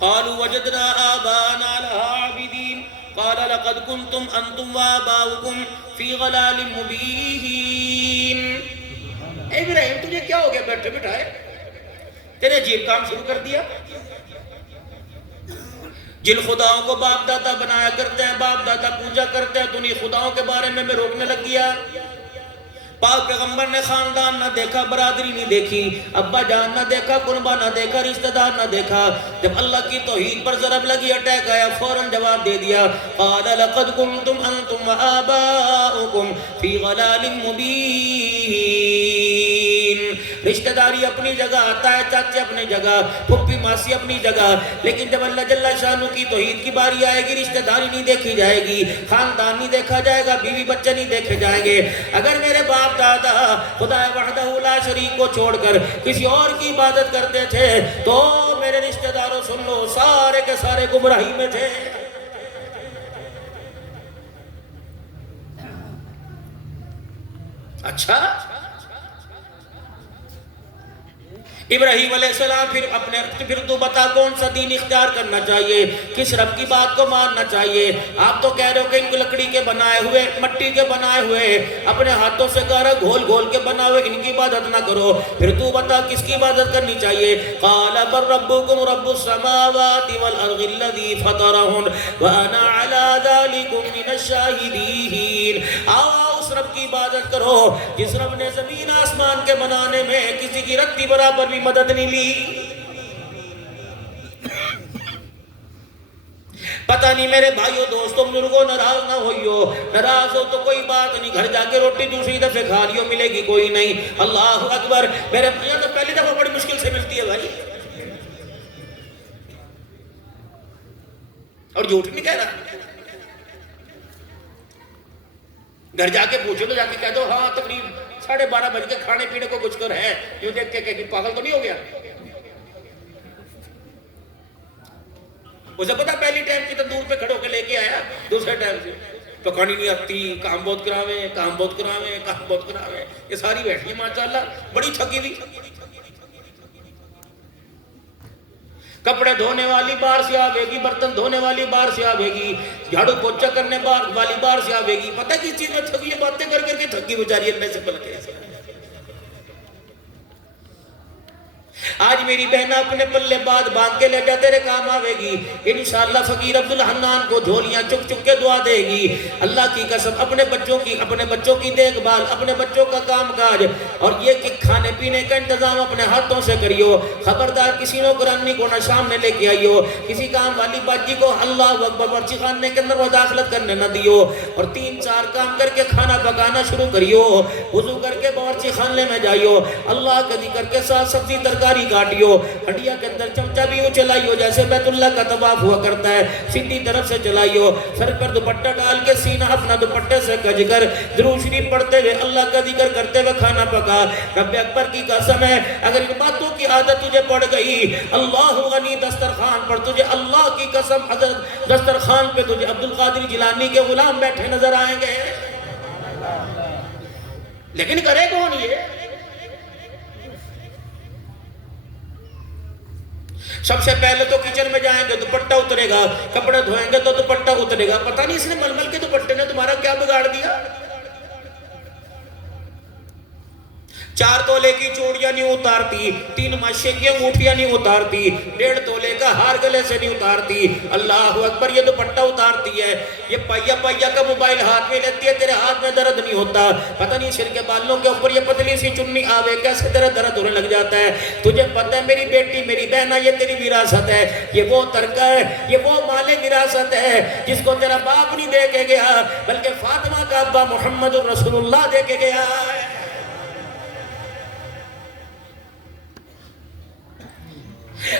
قالوا وجدنا آباءنا لها عابدين قال لقد كنتم انتم وآباؤكم في ضلال مبين۔ ابراہیم تجھے کیا ہو گیا بیٹھے بٹھائے، تیرے عجیب کام شروع کر دیا۔ جن خداؤں کو باپ دادا بنایا کرتے ہیں، باپ دادا پوجا کرتے ہیں، تو انہیں خداؤں کے بارے میں روکنے لگ گیا۔ پاک پیغمبر نے خاندان نہ دیکھا، برادری نہیں دیکھی، ابا جان نہ دیکھا، کنبہ نہ دیکھا، رشتہ دار نہ دیکھا۔ جب اللہ کی توحید پر ضرب لگی، اٹیک آیا، فوراً جواب دے دیا، قال لقد كنتم انتم وآباؤكم في ضلال مبين۔ رشتہ داری اپنی جگہ، تائے چاچے اپنی جگہ، پھپھی ماسی اپنی جگہ، لیکن جب اللہ جل شانہ کی توحید کی باری آئے گی، رشتہ داری نہیں دیکھی جائے گی، خاندان نہیں دیکھا جائے گا، بیوی بچے نہیں دیکھے جائیں گے۔ اگر میرے باپ دادا خدا وحدہ لا شریک کو چھوڑ کر کسی اور کی عبادت کرتے تھے تو میرے رشتہ داروں سن لو، سارے کے سارے گمراہی میں تھے۔ اچھا، ابراہیم علیہ السلام پھر تو بتا کون سا دین اختیار کرنا چاہیے، کس رب کی بات کو ماننا چاہیے؟ آپ تو کہہ رہے ہو کہ ان کو لکڑی کے بنائے ہوئے، مٹی کے بنائے ہوئے، اپنے ہاتھوں سے گارا گھول گھول کے بنا ہوئے ان کی عبادت نہ کرو، پھر تو بتا کس کی عبادت کرنی چاہیے؟ قال بل ربكم رب السماوات والارض الذي فطرهن وانا على ذلك من الشاهدين۔ اس رب کی عبادت کرو جس رب نے زمین آسمان کے بنانے میں کسی کی رتی برابر بھی مدد نہیں لی۔ پتہ نہیں میرے بھائیو دوستو بزرگوں ناراض نہ ہوئیو، ناراض ہو تو کوئی بات نہیں، گھر جا کے روٹی دوسری دفعہ کھا لیو، ملے گی کوئی نہیں۔ اللہ اکبر، میرے بھائیو تو پہلی دفعہ بڑی مشکل سے ملتی ہے بھائی، اور جھوٹ نہیں کہہ رہا۔ گھر جا کے پوچھو تو جا کے کہہ دو ہاں تقریب 12:30 بج کے کھانے پینے کو کچھ کر ہے، یوں دیکھ کے کہ پاگل تو نہیں ہو گیا۔ اسے پتا پہلی ٹائم کی تندور پہ کھڑو کے لے کے آیا، دوسرے ٹائم سے پکانی نہیں آتی، کام بہت کراوے، کام بہت کراوے، کام بہت کراوے، یہ ساری بیٹھی ہیں ماشاءاللہ بڑی تھکی ہوئی۔ کپڑے دھونے والی باہر سے آوے گی، برتن دھونے والی باہر سے آوے گی، جھاڑو پوچھا کرنے والی باہر سے آوے گی، پتہ کس چیز میں تھکی ہے؟ باتیں کر کر کے تھکی بیچاری اللہ سے بل کے۔ آج میری بہنہ اپنے پلے بعد باندھ کے لے جا، تیرے کام آوے گی انشاءاللہ۔ فقیر عبدالحنان کو جھولیاں چک چک کے دعا دے گی۔ اللہ کی قسم اپنے بچوں کی دیکھ بھال، اپنے بچوں کا کام کاج، اور یہ کہ کھانے پینے کا انتظام اپنے ہاتھوں سے کریو۔ خبردار کسی نوکرانی کو نہ سامنے لے کے آئیو، کسی کام والی باجی کو اللہ اکبر برچی خانے کے اندر مداخلت کرنے نہ دیو، اور 3-4 کام کر کے کھانا پکانا شروع کریو۔ وضو کر کے باورچی خانے میں جائیو، اللہ کا ذکر کے ساتھ سبزی ترکاری کاٹیو، ہڈیا کے اندر چمچہ بھی یوں چلائیو جیسے بیت اللہ کا طواف ہوا کرتا ہے، سیدھی طرف سے چلائیو، سر پر دوپٹہ ڈال کے سینہ اپنا دوپٹے سے کج کر درود شریف پڑھتے ہوئے اللہ کا ذکر کرتے ہوئے کھانا پکا۔ رب اکبر کی قسم ہے اگر ان باتوں کی عادت تجھے پڑ گئی، اللہ غنی دسترخوان پر تجھے، اللہ کی قسم حضرت دسترخوان پہ تجھے عبدالقادر جیلانی کے غلام بیٹھے نظر آئیں گے۔ لیکن کرے کون یہ؟ سب سے پہلے تو کچن میں جائیں گے دوپٹہ اترے گا، کپڑے دھوئیں گے تو دوپٹہ اترے گا۔ پتہ نہیں اس نے ململ کے دوپٹے نے تمہارا کیا بگاڑ دیا؟ 4 تولے کی چوڑیاں نہیں اتارتی، 3 ماشے کی انگوٹھیاں نہیں اتارتی، 1.5 تولے کا ہار گلے سے نہیں اتارتی۔ اللہ اکبر، یہ دوپٹہ اتارتی ہے، یہ پائیا کا موبائل ہاتھ میں لیتی ہے، تیرے ہاتھ میں درد نہیں ہوتا۔ پتہ نہیں سر کے بالوں کے اوپر یہ پتلی سی چنی آوے کیسے تیرا درد ہونے لگ جاتا ہے۔ تجھے پتہ ہے میری بیٹی، میری بہنہ، یہ تیری وراثت ہے، یہ وہ ترکہ ہے، یہ وہ مال وراثت ہے جس کو تیرا باپ نہیں دے کے گیا بلکہ فاطمہ کا ابا محمد رسول اللہ دے کے گیا ہے۔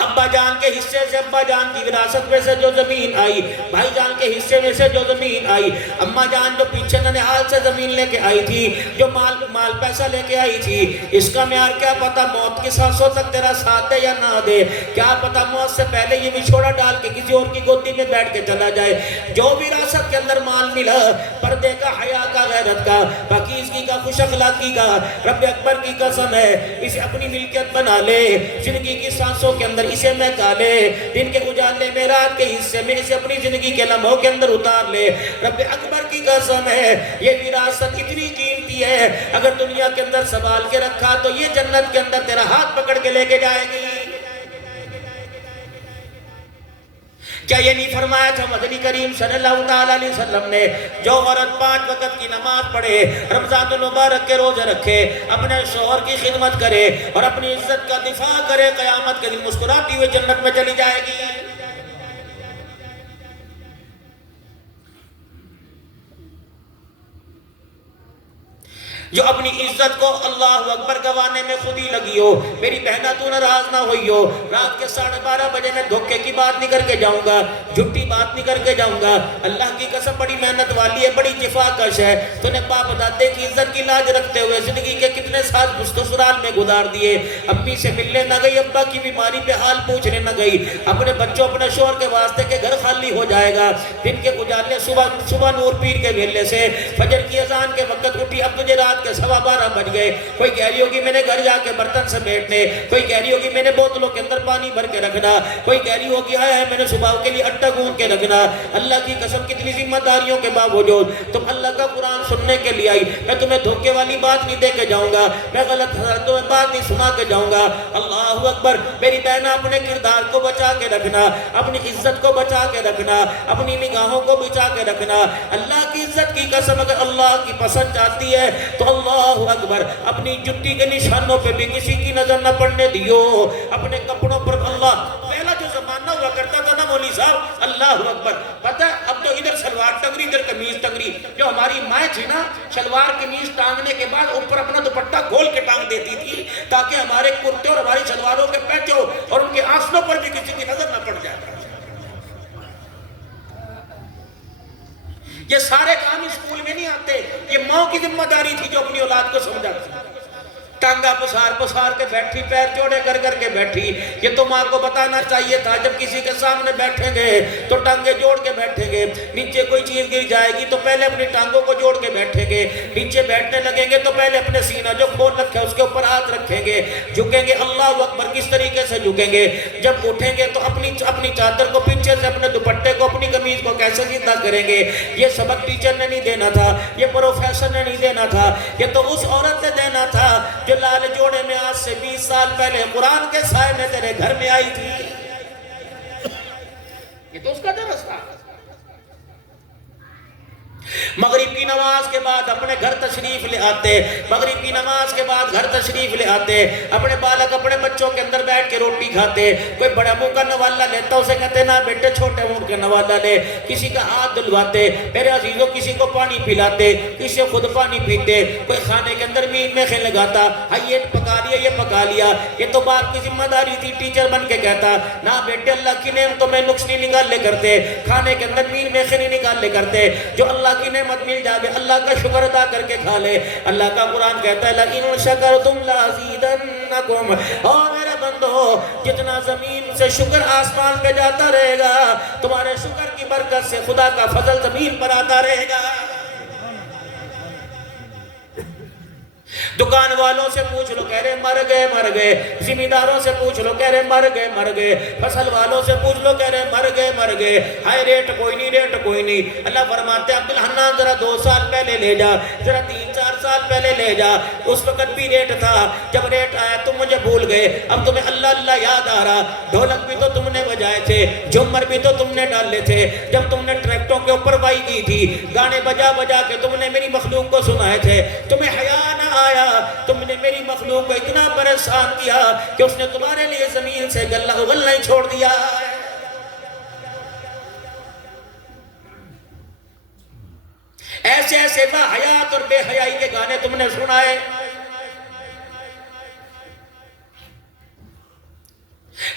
ابا جان کے حصے سے، ابا جان کی وراثت میں سے جو زمین آئی، بھائی جان کے حصے میں سے جو زمین آئی، اماں جان جو پیچھے ننہال سے زمین لے کے آئی تھی، جو مال پیسہ لے کے آئی تھی، اس کا معیار کیا پتا موت کی سانسوں تک تیرا ساتھ دے یا نہ دے، کیا پتا موت سے پہلے یہ وچھوڑا ڈال کے کسی اور کی گودی میں بیٹھ کے چلا جائے۔ جو وراثت کے اندر مال ملا، پردے کا، حیا کا، غیرت کا، پاکیزگی کا، خوش اخلاقی کا، رب اکبر کی قسم ہے اسے اپنی ملکیت بنا لے۔ زندگی کی سانسوں کے اندر اسے مہکا لے، دن کے اجالے میں رات کے حصے میں اسے اپنی زندگی کے لمحوں کے اندر اتار لے۔ رب اکبر کی قسم ہے یہ وراثت اتنی قیمتی ہے، اگر دنیا کے اندر سنبھال کے رکھا تو یہ جنت کے اندر تیرا ہاتھ پکڑ کے لے کے جائے گی۔ کیا یہ نہیں فرمایا تھا مدنی کریم صلی اللہ تعالیٰ علیہ وسلم نے، جو عورت 5 وقت کی نماز پڑھے، رمضان المبارک کے روزے رکھے، اپنے شوہر کی خدمت کرے اور اپنی عزت کا دفاع کرے، قیامت کے دن مسکراتی ہوئے جنت میں چلی جائے گی۔ جو اپنی عزت کو اللہ اکبر گوانے میں خود ہی لگی ہو، میری بہنہ تو ناراض نہ ہوئی ہو، رات کے 12:30 بجے میں دھوکے کی بات نہیں کر کے جاؤں گا، جھوٹی بات نہیں کر کے جاؤں گا، اللہ کی قسم بڑی محنت والی ہے، بڑی جفا کش ہے، تو نے باپ دادے کی عزت کی لاج رکھتے ہوئے زندگی کے کتنے سال سسرال میں گزار دیے، امی سے ملنے نہ گئی، ابا کی بیماری پہ حال پوچھنے نہ گئی، اپنے بچوں اپنے شوہر کے واسطے کہ گھر خالی ہو جائے گا، دن کے اجالے صبح نور پیر کے ویلے سے فجر کی اذان کے وقت اٹھی، اب تجھے رات کے 12:15 بج گئے، کوئی کہہ رہی ہوگی میں نے گھر جا کے برتن سمیٹنے، کوئی کہہ رہی ہوگی میں نے بوتلوں کے اندر پانی بھر کے رکھنا، کوئی کہہ رہی ہوگی ہے میں نے صبح کے لیے آٹا گوندھ کے رکھنا۔ اللہ کی قسم کتنی ذمہ داریوں کے باوجود تم اللہ کا قرآن سننے کے لیے آئی، میں تمہیں دھوکے والی بات نہیں دے کے جاؤں گا، میں غلط تمہیں بات نہیں سنا کے جاؤں گا۔ اللہ اکبر، میری بہنہ اپنے کردار کو بچا کے رکھنا، اپنی عزت کو بچا کے رکھنا، اپنی نگاہوں کو بچا کے رکھنا۔ اللہ کی عزت کی قسم اگر اللہ کی پسند چاہتی ہے تو اللہ اکبر اپنی جُتی کے نشانوں پہ بھی کسی کی نظر نہ پڑنے دیو، اپنے کپڑوں پر اللہ پہلا جو زمانہ ہوا کرتا تھا نا مولوی صاحب، اللہ اکبر، پتہ ہے اب تو ادھر شلوار ٹنگری ادھر قمیض ٹنگری، جو ہماری مائیں تھی نا شلوار قمیض ٹانگنے کے بعد اوپر اپنا دوپٹہ کھول کے ٹانگ دیتی تھی تاکہ ہمارے کرتے اور ہماری شلواروں کے پیچو اور ان کے آنسلوں پر بھی کسی کی نظر نہ پڑ جائے۔ یہ سارے کام اسکول میں نہیں آتے، یہ ماں کی ذمہ داری تھی جو اپنی اولاد کو سمجھاتی، ٹانگا پسار کے بیٹھی، پیر جوڑے کر کے بیٹھی۔ یہ تو ماں کو بتانا چاہیے تھا جب کسی کے سامنے بیٹھیں گے تو ٹانگے جوڑ کے بیٹھیں گے، نیچے کوئی چیز گر جائے گی تو پہلے اپنی ٹانگوں کو جوڑ کے بیٹھیں گے، نیچے بیٹھنے لگیں گے تو پہلے اپنے سینہ جو کھول رکھے اس کے اوپر ہاتھ رکھیں گے، جھکیں گے، اللہ اکبر کس طریقے سے جھکیں گے، جب اٹھیں گے تو اپنی چادر کو پیچھے سے، اپنے دوپٹے کو، اپنی قمیض کو کیسے سیدھا کریں گے۔ یہ سبق ٹیچر نے نہیں دینا تھا، یہ پروفیسر نے نہیں دینا تھا، یہ تو اس عورت نے دینا تھا جو لال جوڑے میں آج سے 20 سال پہلے قرآن کے سائے میں تیرے گھر میں آئی تھی۔ یہ تو اس کا درس تھا۔ مغرب کی نماز کے بعد اپنے گھر تشریف لے آتے، مغرب کی نماز کے بعد گھر تشریف لے آتے، اپنے بالک اپنے بچوں کے اندر بیٹھ کے روٹی کھاتے، کوئی بڑا منہ کا نوالا لیتا اسے کہتے نا بیٹے چھوٹے منہ کا نوالا لے، کسی کا ہاتھ دلواتے، میرے عزیزوں کسی کو پانی پلاتے، کسی خود پانی پیتے، کوئی کھانے کے اندر مین میں خیل لگاتا، یہ پکا لیا یہ پکا لیا، یہ تو باپ کی ذمہ داری تھی، ٹیچر بن کے کہتا نا بیٹے اللہ کی نعمتوں میں نقص نہیں نکال لے کرتے، کھانے کے اندر مین میں خیل نکال لے کرتے، جو اللہ کی نعمت مل جائے اللہ کا شکر ادا کر کے کھا لے۔ اللہ کا قرآن کہتا ہے لَإِن شَكَرْتُمْ لَأَزِيدَنَّكُمْ، اور میرے بندو جتنا زمین سے شکر آسمان پہ جاتا رہے گا تمہارے شکر کی برکت سے خدا کا فضل زمین پر آتا رہے گا۔ دکان والوں سے پوچھ لو کہہ رہے مر گئے، ذمہ داروں سے پوچھ لو کہہ رہے مر گئے، فصل والوں سے پوچھ لو کہہ رہے مر گئے، ہائے ریٹ کوئی نہیں۔ اللہ فرماتے ہیں عبدالحنان ذرا 2 سال پہلے لے جا، ذرا 3-4 سال پہلے لے جا، اس وقت بھی ریٹ تھا، جب ریٹ آیا تم مجھے بھول گئے، اب تمہیں اللہ یاد آ رہا، ڈھولک بھی تو تم نے بجائے تھے، جھمر بھی تو تم نے ڈالے تھے، جب تم نے ٹریکٹوں کے اوپر وائی کی تھی، گانے بجا کے تم نے میری مخلوق کو سنائے تھے، تمہیں حیا نہ آیا، تم نے میری مخلوق کو اتنا پریشان کیا کہ اس نے تمہارے لیے زمین سے غلہ ہی چھوڑ دیا۔ ایسے با حیات اور بے حیائی کے گانے تم نے سنائے۔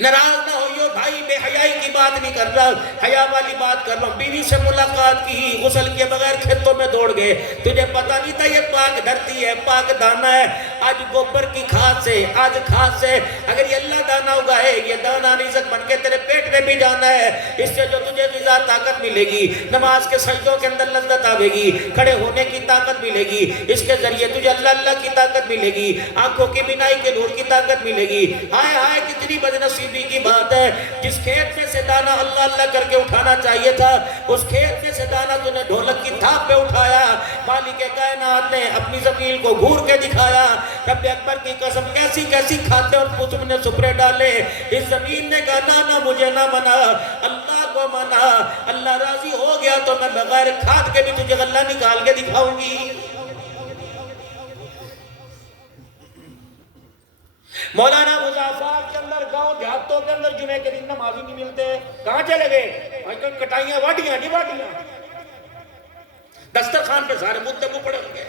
ناراض نہ ہوئیو بھائی، بے حیائی کی بات نہیں کر رہا، حیا والی بات کر رہا ہوں۔ بیوی سے ملاقات کی، غسل کے بغیر کھیتوں میں دوڑ گئے، تجھے پتا نہیں تھا یہ پاک دھرتی ہے، پاک دانہ ہے، آج گوبر کی کھاد سے، آج کھاد سے اگر یہ اللہ دانہ اگائے، یہ دانہ رزق بن کے تیرے پیٹ میں بھی جانا ہے، اس سے جو تجھے غذا طاقت ملے گی، نماز کے سجدوں کے اندر لذت آوے گی، کھڑے ہونے کی طاقت ملے گی، اس کے ذریعے تجھے اللہ کی طاقت ملے گی، آنکھوں کی بینائی کے نور کی طاقت ملے گی۔ ہائے کتنی بدنصیبی نصیبی کی بات ہے. جس کھیت میں سے دانا اللہ اللہ کر کے اٹھانا چاہیے تھا اس کھیت میں سے دانا تو نے ڈھولک کی تھاپ پہ اٹھایا. مالک کائنات نے اپنی زمین کو گھور کے دکھایا. رب اکبر کی قسم کیسی کیسی کھاتے اور تم نے سپرے ڈالے. اس زمین نے کہا نہ مجھے نہ منا, اللہ کو منا. اللہ راضی ہو گیا تو میں بغیر کھاد کے بھی تجھے غلہ نکال کے دکھاؤں گی. مولانا مضافات کے اندر گاؤں دیہاتوں کے اندر جمعے کے دن نمازی نہیں ملتے. کہاں چلے گئے؟ آج کل کٹائیاں واڈیاں نہیں واڈیاں, دسترخوان پہ سارے مدے کو پڑے ہوئے.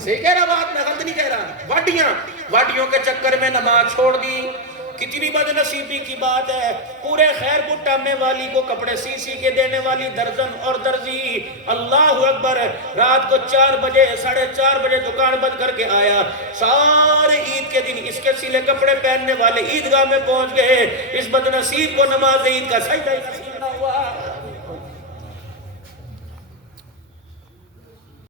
صحیح کہہ رہا بات, میں غلط نہیں کہہ رہا. واڈیوں کے چکر میں نماز چھوڑ دی. کتنی بد نصیبی کی بات ہے. پورے خیر بٹامے والی کو کپڑے سی کے دینے والی درزن اور درزی, اللہ اکبر, رات کو 4 بجے 4:30 بجے دکان بند کر کے آیا. سارے عید کے دن اس کے سلے کپڑے پہننے والے عیدگاہ میں پہنچ گئے. اس بد نصیب کو نماز عید کا سجدہ نصیب نہ ہوا.